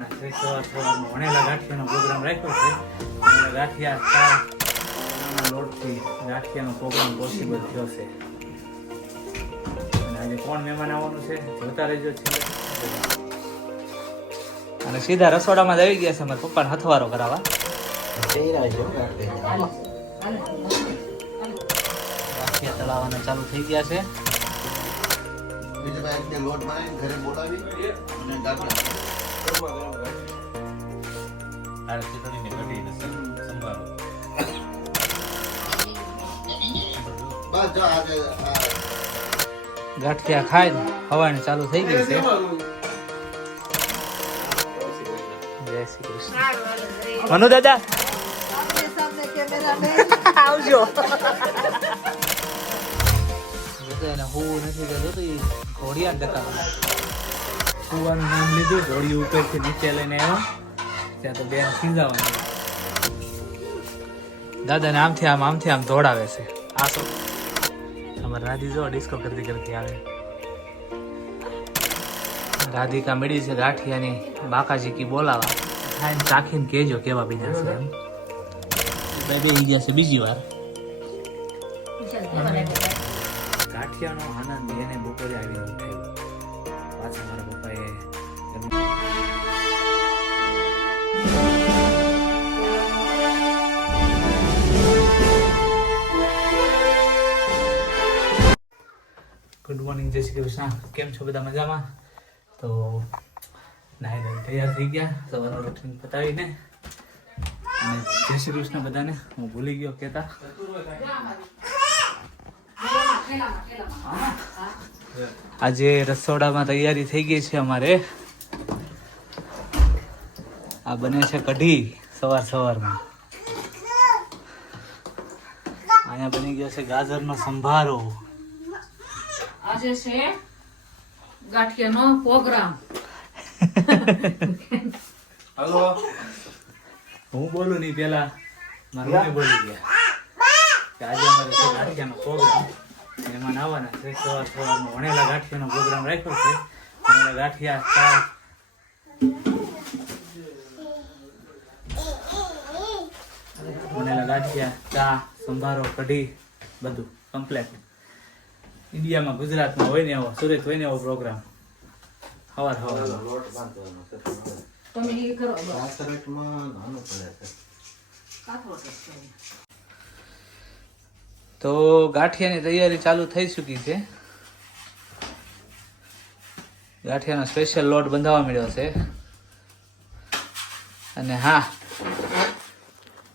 વણેલા ગાંઠિયાનો programme રાખ્યો છે. ગાંઠિયા લોટથી ગાંઠિયાનો programme possible થયો છે. અને આજે કોણ મહેમાન આવવાનું છે જોતા રહેજો છે. અને સીધા રસોડામાં જ આવી ગયા છે મારા પપ્પાને હથવારો કરાવવા. ગાંઠિયા તળાવવાના ચાલુ થઈ ગયા છે. લોટ બનાવી ઘરે બોલાવી અને ગાંઠિયા ગાંઠિયા ખાઈને હવાની ચાલુ થઈ ગઈ છે. જય શ્રી કૃષ્ણ. મનુ દાદા આવજો. હું નથી કહેતો તો ઘોડિયા ડકાવા કુવાનું નામ લીધું. ઘોડી ઉપરથી નીચે લઈને આવ્યો ત્યાં તો બેન ખીજાવાની. દાદાને આમથી આમ દોડાવે છે. આ તો અમારે રાધી જો ડિસ્કો કરતી કરતી આવે. રાધિકા મેળી છે ગાંઠિયાની બાકાજી કી બોલાવા. ખાઈને ચાખીને કહેજો કેવા બીજા છે એમ. બે ગયા છે બીજી વાર. ગાંઠિયાનો આનંદ એને બપોરે આવીને ઉઠાવ્યો. પાછા મારા પપ્પાએ ગુડ મોર્નિંગ, જય શ્રી કૃષ્ણ. કેમ છો બધા? મજામાં? તો નાઈ ધોઈ તૈયાર થઈ ગયા સવારનું રૂટીન પતાવીને. અને જય શ્રી કૃષ્ણ બધાને. હું ભૂલી ગયો કહેતા. આજે રસોડામાં તૈયારી થઈ ગઈ છે અમારે. આ બને છે કઢી સવારમાં. અહીંયા બની ગયો છે ગાજરનો સંભારો. આજે છે ગાંઠિયાનો પ્રોગ્રામ. હલો, હું બોલું નહીં પેલા મારા મમ્મી બોલી ગયા કે આજે અમારે છે ગાંઠિયાનો પ્રોગ્રામ. મહેમાન આવવાના છે. સવારમાં વણેલા ગાંઠિયાનો પ્રોગ્રામ રાખ્યો છે. વણેલા ગાંઠિયા ચા, સંભારો, કઢી બધું કમ્પ્લેટ. ઇન્ડિયામાં ગુજરાતમાં હોય ને એવો, સુરત હોય ને એવો પ્રોગ્રામ. સવાર તમે એ કરો તો ગાંઠિયાની તૈયારી ચાલુ થઈ ચૂકી છે. ગાંઠિયાનો સ્પેશિયલ લોટ બંધાવા મળ્યો છે. અને હા,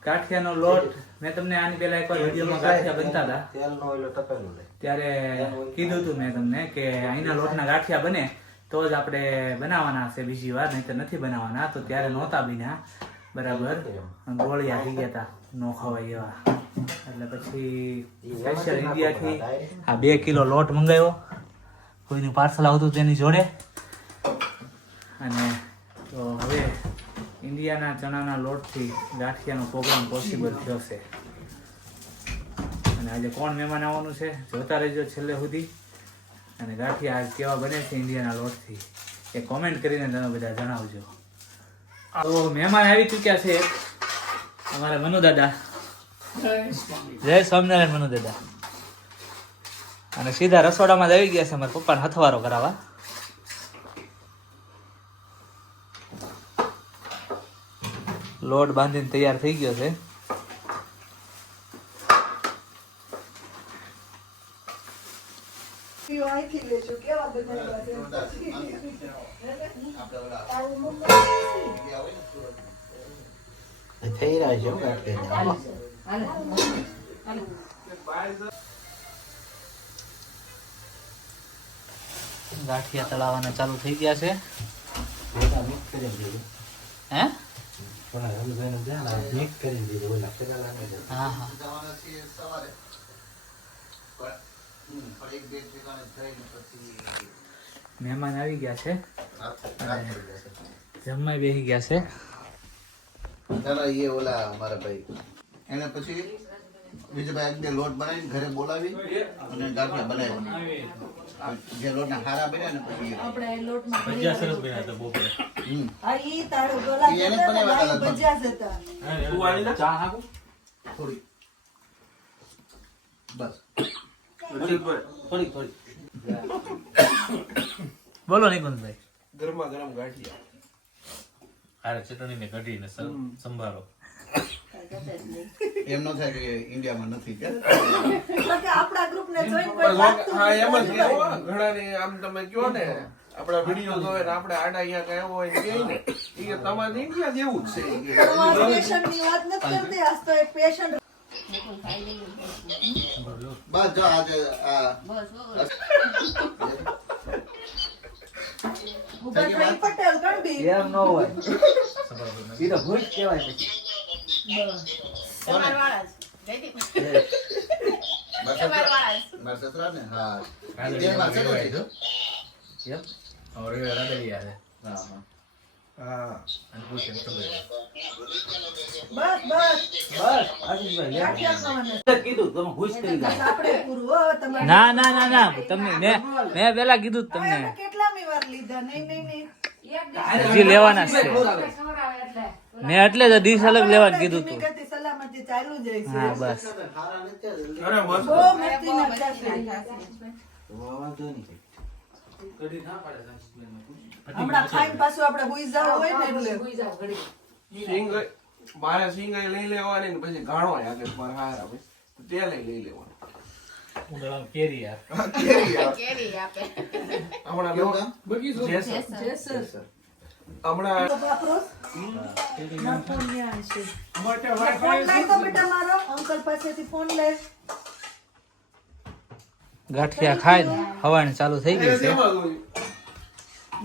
ગાંઠિયાનો લોટ મેં તમને આની પહેલા એકવાર વિડીયોમાં ગાંઠિયા બનતા હતા ત્યારે કીધું હતું મેં તમને કે અહીંના લોટના ગાંઠિયા બને તો જ આપણે બનાવવાના છે બીજી વાર, નહીં તો નથી બનાવવાના. તો ત્યારે નહોતા બન્યા બરાબર, ગોળિયા થઈ ગયા હતા, ન ખવાય એવા. એટલે પછી સ્પેશિયલ ઇન્ડિયાથી આ 2 કિલો લોટ મંગાવ્યો. કોઈનું પાર્સલ આવતું તેની જોડે. અને તો હવે ઇન્ડિયાના ચણાના લોટથી ગાંઠિયાનો પ્રોગ્રામ પોસિબલ થયો છે. અને આજે કોણ મહેમાન આવવાનું છે જોતા રહેજો છેલ્લે સુધી. અને ગાંઠિયા આજ કેવા બને છે ઇન્ડિયાના લોટથી એ કોમેન્ટ કરીને તમે બધા જણાવજો. તો મહેમાન આવી ચૂક્યા છે અમારા મનુ દાદા. જય સ્વામિનારાયણ મનુ દાદા. અને સીધા રસોડામાં જ આવી ગયા છે મારા પપ્પાને હથવારો કરાવવા. લોટ બાંધીને તૈયાર થઈ ગયો છે. થઈ રહ્યા છે ગાંઠિયા તળાવવાના ચાલુ થઈ ગયા છે. હે? હા હા. મહેમાન આવી ગયા છે. જમવા બેસી ગયા છે. ये ओला हमारा भाई એને પછી વિજયભાઈ એક બે લોટ બનાવીને ઘરે બોલાવી અને ગાંઠિયા બનાવ્યા. જે લોટના હારા બન્યા ને પછી આપણે લોટમાં ભજીયા સરસ બન્યા હતા બપોરે. આ ઈ તારો ગોલા ઈ એને જ જતા ને બનાવ્યા લાઈ હતા ભજીયા જ હતા. તું વાળી લે. ચા હાકું થોડી બસ થોડી થોડી. બોલો નિકુંજભાઈ. ગરમા ગરમ ગાંઠિયા. હારે ચટણી ને કઢી ને સંભારો. એમ ન થાય કે ઇન્ડિયામાં નથી કે એટલે કે આપણા ગ્રુપને જોઈન કોઈ લાગતું હા એમ જ નથી. કેવો ઘણાને આમ તમે કયો ને આપણા વિડીયો જોવે ને આપણે આડા અહીંયા કઈ હોય ને કહે ને ઈ કે તમારે ઇન્ડિયા જેવું જ છે ઈ કે. તમારા પેશન્ટની વાત નથી કરતી, આજ તો એક પેશન્ટ બસ જો આજે આ ઉભા થઈ પટેલ ગણબી. એમ ન હોય ઈ તો ભૂજ કહેવાય પછી. મારા સસરા ને હા જે મારા સસરા છે જો. એમ હવે રાદડી આવે. હા હા હા અને પૂછે તો બસ આશીષભાઈ ગાંઠિયા ખાવાના. કીધું તમે ભૂજ કરી બસ આપણે પૂરું હો તમારે. ના ના ના ના તમે મેં પેલા કીધું જ હવે તમને અમે કેટલામી વાર લીધા? નહીં નહીં નહીં હજી લેવાના જ છે ખવડાવે એટલે. મેં એટલે જ ડીશ અલગ લેવાનું કીધું ધીમી તું ગતિ સલામતી ચાલુ જ રહે છે. હા બસ અરે મસ્ત બહુ મસ્તી ના કરશે. હમણાં ખાઈને પાછું આપણે હુઈ જવું હોય ને એટલે સિંગ મારે સિંગાઈ લઈ લેવાની ને પછી ઘાણો આગળ મારે હાર આવે તે લઈ લેવાનું. ઉંડાળામાં કેરી યાર. હમણાં કેવું કામ? જેસર. જેસર. હમણાં વાપરો? ના, ફોન ન્યા હશે. ફોન લઈ તો બેટા મારો અંકલ પાસેથી ફોન લે. ગાંઠિયા ખાઈને હવાને ચાલુ થઈ ગઈ છે એમાં જોયું.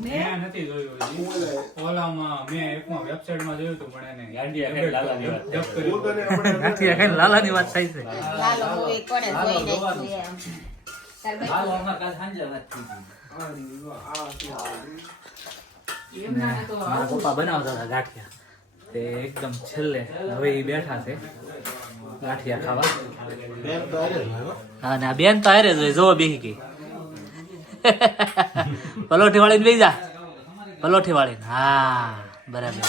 મેં નથી જોયું હજી. ઓલામાં મેં એકમાં વેબસાઇટમાં જોયું હતું પણ એને યાંડિયા ખાઈ લાલાની વાત જપ કરી. હું તને હમણાં ગાંઠિયા ખાઈને લાલાની વાત થાય છે મારા પપ્પા બનાવતા હતા ગાંઠિયા તે એકદમ છેલ્લે હવે ઈ બેઠા છે ગાંઠિયા ખાવા હા ને આ બેન તો હારે જ હોય જોવો બેહી ગઈ પલોઠી વાળીને બેસી જા પલોઠી વાળીને હા બરાબર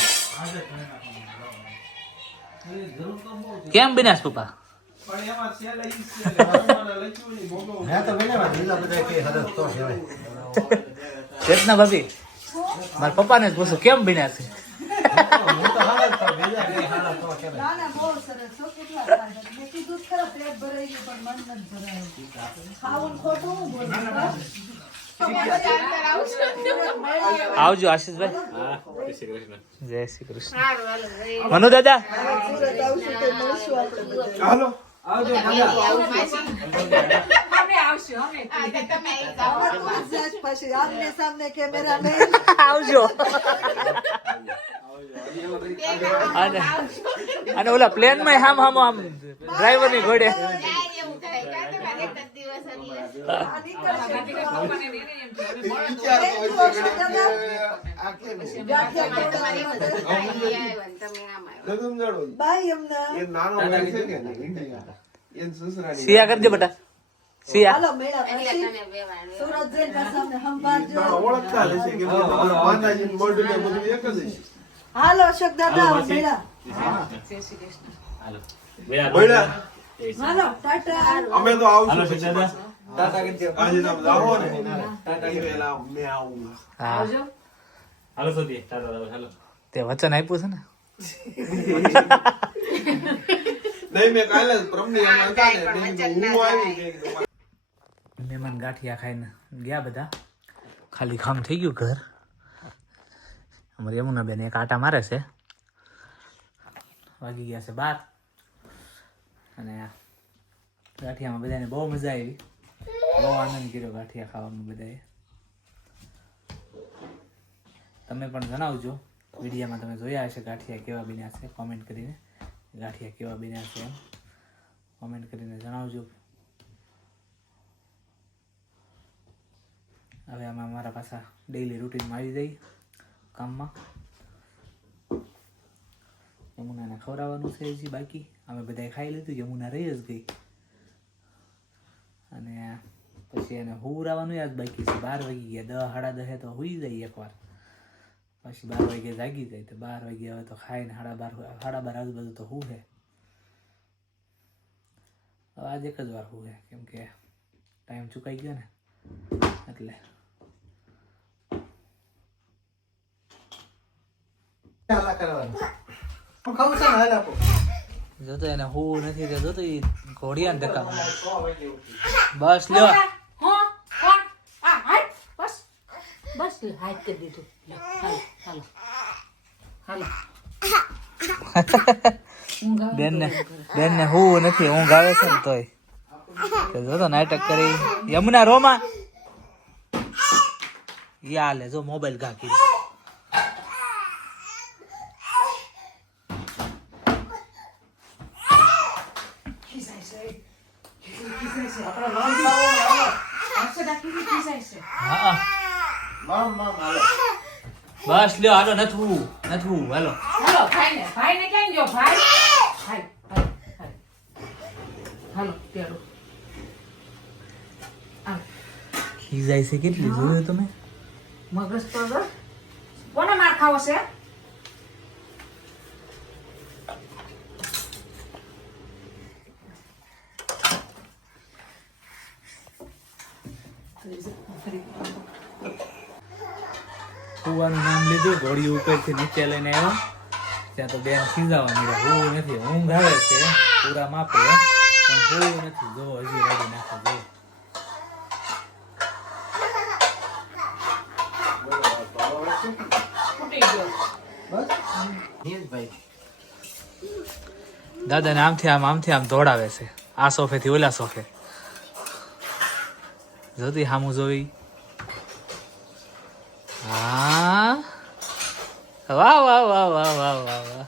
કેમ બન્યા પપ્પા પણ એમાં છેલ્લે ઈ છેલ્લે હનુમાને લખ્યું નહીં, ભોગવવું. ચેતના ભાભી મારા પપ્પાને જ પૂછું કેમ બન્યા છે ના ના બહુ સરસ હો, કેટલા સારા. મેં કીધું જ ખરા પેટ ભરાઈ ગયું પણ મન નથી ભરાયું. ખાવું ને ખોટું હું બોલું બસ. આવજો આશીષભાઈ જય શ્રી કૃષ્ણ મનુ દાદા સુરત આવશું તો મળશું આપણે. હાલો અમે આવશું અમે. હવે તું જ જાજ પછી આમને સામને કેમેરા નહીં. આવજો અને ઓલા પ્લેન માં આમ ડ્રાઈવર ની ઘોડે આ નીકળશે. લગન જાડો. બાય એમના. એ નાનો ભાઈ છે કે નહીં? એન સસરાની સિયા કરજો બેટા સિયા હાલો મેળા પછી સુરત જઈને પાછા અમને સંભાળજો. ના, ઓળખતા હશે કે તમારા માતાજીનું મોઢું ને બધું એક જ હશે. હાલો અશોક દાદા મેળા. બોલ્યા? હાલો ટાટા. અમે તો આવશું હાલો પછી. દાદા. આજે તમે જાઓ ને ઈ વેલા મેં આવું. હા હાલો સુધી ટાટા હાલો. તે વચન આપ્યું છે ને નહીં મેં કાલે જ પ્રમદી અમે હતા ને મેં કીધું હું આવી ગઈ મહેમાન ગાંઠિયા ખાઈને ગયા બધા ખાલી ખામ થઈ ગયું ઘર અમારી યમુનાબેન એક આટા મારે છે વાગી ગયા છે 12 અને આ ગાંઠિયામાં બધાને બહુ મજા આવી બહુ આનંદ કર્યો ગાંઠિયા ખાવામાં બધાએ તમે પણ જણાવજો વિડીયોમાં તમે જોયા હશે ગાંઠિયા કેવા બન્યા છે કોમેન્ટ કરીને ગાંઠિયા કેવા બન્યા છે એમ કોમેન્ટ કરીને જણાવજો હવે અમે અમારા પાછા ડેઈલી રૂટીનમાં આવી જઈએ કામમાં યમુનાને ખવડાવવાનું છે હજી બાકી. અમે બધાએ ખાઈ લીધું, યમુના રહી જ ગઈ. અને પછી એને હુવડાવવાનું યાદ બાકી છે. 12 વાગી ગયા, 10 સાડા 10 તો હુઈ જાય એકવાર, પછી 12 વાગે જાગી જાય. તો 12 વાગે હવે તો ખાઈને 12:30 આજુબાજુ તો હુવે. હવે આજ એક જ વાર હુવે, કેમ કે ટાઈમ ચૂકાઈ ગયો ને એટલે. જોતો એને હું નથી દેતો તો એ ઘોડિયાને ધક્કા મારે. બસ લ્યો બસ હાથ કરી દીધું. હાલો હાલો બેન ને હું નથી, ઊંઘ આવે છે ને તોય જોતો નાટક કરી. યમુના રોમા યા લે જો મોબાઈલ ઘાકી. હા બસ લ્યો હાલો, નથવું હાલો. હાલો ભાઈને ક્યાં ગયો ભાઈ? હાલો તેડો. ખીજાય છે કેટલી, જોયું તમે? મગજ તો કોને માર ખાવો છે? કુવાનું નામ લીધું, ઘોડી ઉપરથી નીચે લઈને આવ્યો ત્યાં તો બેન ખીજાવા મળ્યા. હું નથી, ઊંઘ આવે છે પૂરા માપે, પણ હું નથી. જો હજી રેડી નાખે જો. દાદા ને આમથી આમ દોડાવે છે, આ સોફે થી ઓલા સોફે. જોતી હામું જોઈ. હા વાહ વાહ વાહ વાહ વાહ વાહ વાહ.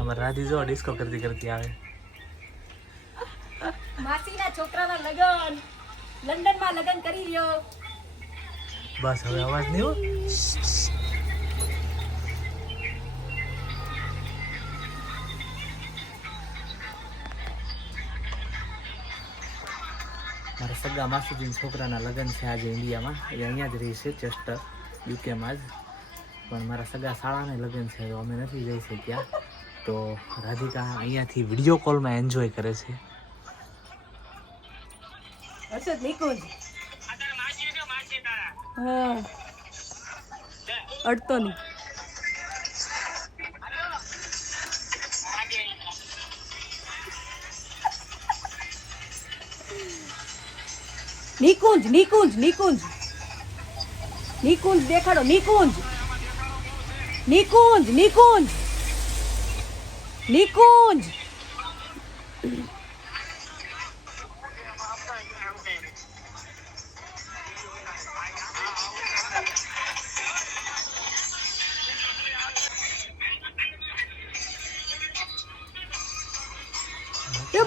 અમાર રાધી જો ડિસ્કો કરતી આવે. માસીના છોકરાના લગન લંડનમાં લગન કરી લ્યો. બસ હવે અવાજ નહીં હો. મારા સગા માસીજીના છોકરાના લગ્ન છે આજે ઇન્ડિયામાં. એ અહીંયા જ રહી છે, ચેસ્ટર યુકેમાં જ. પણ મારા સગા શાળાને લગ્ન છે, તો અમે નથી જઈ શક્યા. તો રાધિકા અહીંયાથી વિડીયો કોલમાં એન્જોય કરે છે. હર્ષદ નિકુંજ હા અડતો નહીં. નિકુંજ નિકુંજ નિકુંજ નિકુંજ દેખાડો. નિકુંજ નિકુંજ નિકુંજ નિકુંજ.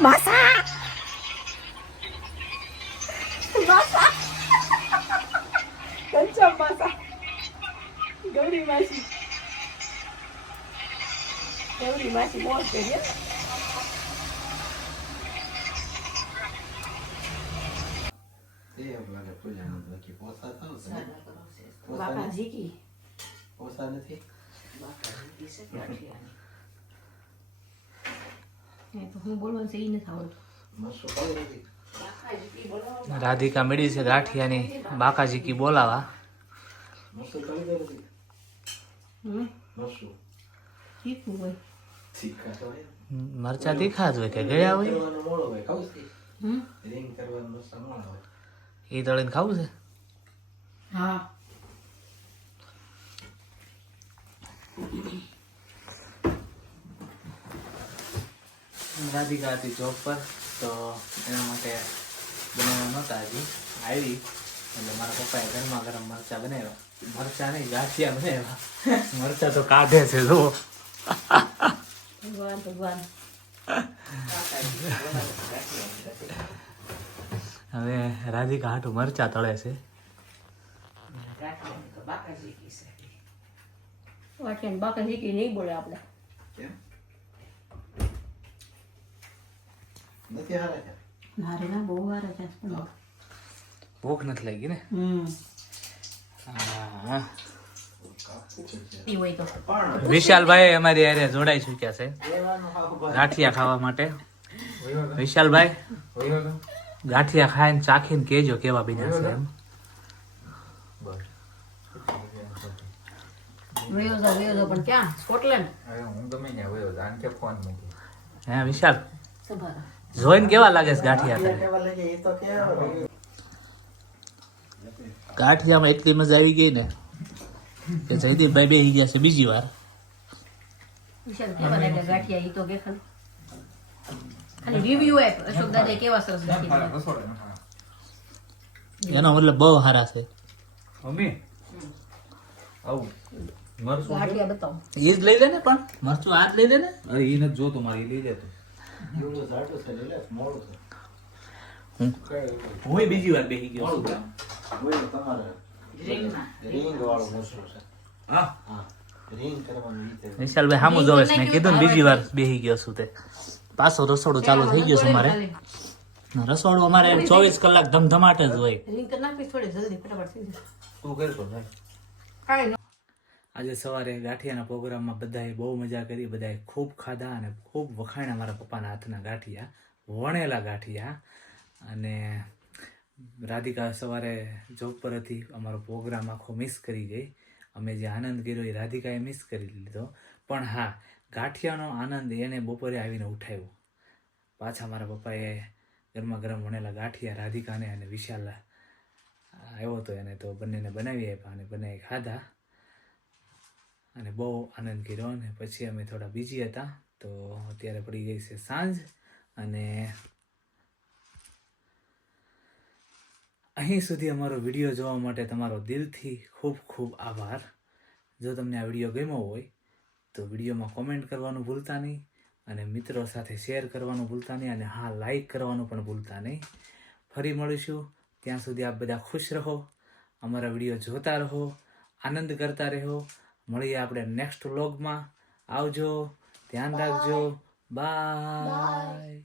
માસા માસા કંચા માસા ગૌરી માસી મોજ કરીએ. બાપાજી કી હું બોલવાનું છે એ નથી આવડતું. રાધિકા મેળી છે ગાંઠિયાની બાકાજી કી બોલાવા. શીખવું હોય મરચા તીખા જ હોય કે ગયા હોય. એ તળીને ખાવું છે. હા રાધિકા હતી જોબ પર, તો એના માટે બનાવવા નહોતા હજી આવી. એટલે મારા પપ્પાએ ગરમા ગરમ મરચા બનાવ્યા. મરચા નહીં, ગાંઠિયા બનાવ્યા. મરચા તો કાઢે છે જો. ભગવાન ભગવાન. હવે રાધિકા હાટું મરચા તળે છે. વાટિયાને બાકા શીખી નહીં બોલે આપણે. કેમ? નથી હારા છે. મારે ના બહુ વાર છે ભૂખ નથી લાગી ને? હા. ઈ હોય તો વિશાલભાઈ અમારી હારે જોડાઈ ચૂક્યા છે ગાંઠિયા ખાવા માટે. વિશાલભાઈ ગાંઠિયા ખાઈને ચાખીને કેજો કેવા બન્યા છે એમ. વયો જાવ પણ ક્યાં? સ્કોટલેન્ડ. હે વિશાલ સંભાળો. જોઈને કેવા લાગે છે ગાંઠિયા તને? ગાંઠિયામાં એટલી મજા આવી ગઈ ને કે જયદીપભાઈ બેસી ગયા છે બીજી વાર. વિશાલ કેવા લાગે ગાંઠિયા? ઈ તો કે ખાલી રિવ્યુ આપ. અશોક દાદા કેવા સરસ ગાંઠિયા. એનો મતલબ બહુ સારા છે. મમ્મી આવું મરસું ગાંઠિયા બતાવો. એ જ લઈ લે ને પણ મરચું આ જ લઈ લે ને. અરે ઈ નથી જોતો મારે ઈ લઈ લેતો. હું બીજી વાર બેસી ગયો છું. વિશાલભાઈ સામું જોવે છે. મેં કીધું ને બીજી વાર બેસી ગયો છું તે. પાછો રસોડું ચાલુ થઈ ગયું છે અમારે. રસોડું અમારે 24 કલાક ધમધમાટ જ હોય. રિંગ કરી નાખી થોડી જલ્દી ફટાફટ થઈ જશે. તું કરતો ને કાંઈ આજે સવારે ગાંઠિયાના પ્રોગ્રામમાં બધાએ બહુ મજા કરી. બધાએ ખૂબ ખાધા અને ખૂબ વખાણ્યા મારા પપ્પાના હાથના ગાંઠિયા, વણેલા ગાંઠિયા. અને રાધિકા સવારે જોબ પર હતી. અમારો પ્રોગ્રામ આખો મિસ કરી ગઈ. અમે જે આનંદ કર્યો એ રાધિકાએ મિસ કરી લીધો. પણ હા, ગાંઠિયાનો આનંદ એને બપોરે આવીને ઉઠાવ્યો. પાછા મારા પપ્પાએ ગરમા ગરમ વણેલા ગાંઠિયા રાધિકાને અને વિશાલ આવ્યો હતો એને તો બંનેને બનાવી આપ્યા અને બંને ખાધા અને બહુ આનંદ કર્યો. અને પછી અમે થોડા બીજી હતા તો અત્યારે પડી ગઈ છે સાંજ. અને અહીં સુધી અમારો વિડીયો જોવા માટે તમારો દિલથી ખૂબ ખૂબ આભાર. જો તમને આ વિડીયો ગમ્યો હોય તો વિડીયોમાં કોમેન્ટ કરવાનું ભૂલતા નહીં અને મિત્રો સાથે શેર કરવાનું ભૂલતા નહીં અને હા, લાઈક કરવાનું પણ ભૂલતા નહીં. ફરી મળીશું. ત્યાં સુધી આપ બધા ખુશ રહો, અમારા વિડીયો જોતા રહો, આનંદ કરતા રહો. મળીએ આપણે નેક્સ્ટ વ્લોગમાં. આવજો, ધ્યાન રાખજો, બાય.